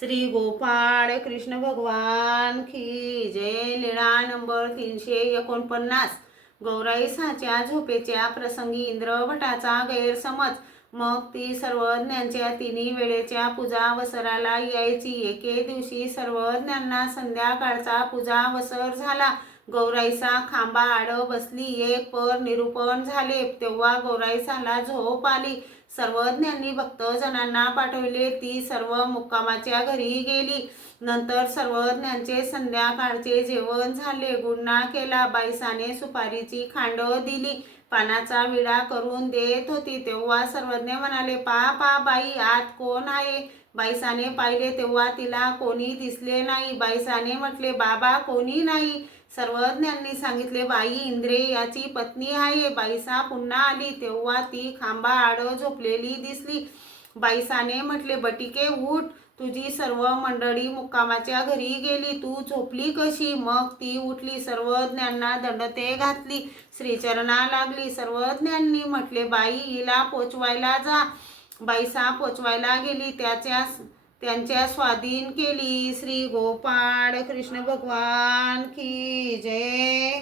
श्री गोपाळ कृष्ण भगवान की जय. लीळा नंबर 349. गौराईसाच्या झोपेच्या प्रसंगी इंद्रभटाचा गैरसमज. मग ती सर्वज्ञांच्या तिन्ही वेळेच्या पूजावसराला यायची. एके दिवशी सर्वज्ञांना संध्याकाळचा पूजावसर झाला. गौराईसा खांबा आड बसली. एक पर निरूपण झाले तेव्हा गौराईसाला झोप आली. सर्वज्ञांनी भक्तजनांना पाठवले. ती सर्व मुक्कामाच्या घरी गेली. नंतर सर्वज्ञांचे संध्याकाळचे जेवण झाले. गुडणा केला. बाईसाने सुपारीची खांड दिली. पानाचा विडा करून देत होती तेव्हा सर्वज्ञ म्हणाले, पा बाई, आत कोण आहे? बाईसाने पाहिले तेव्हा तिला कोणी दिसले नाही. बाईसाने म्हटले, बाबा कोणी नाही. सर्वज्ञांनी सांगितले, बाई इंद्रे याची पत्नी आहे. बाईसा पुन्हा आली तेव्हा ती खांबा आड झोपलेली दिसली. बाईसाने म्हटले, बटिके उठ, तुझी सर्व मंडळी मुक्कामाच्या घरी गेली, तू झोपली कशी? मग ती उठली. सर्वज्ञांना दंडते घातली. श्रीचरणा लागली. सर्वज्ञांनी म्हटले, बाई हिला पोचवायला जा. बाईसा पोचवायला गेली. त्यांच्या स्वाधीन केली. श्री गोपाळ कृष्ण भगवान की जय.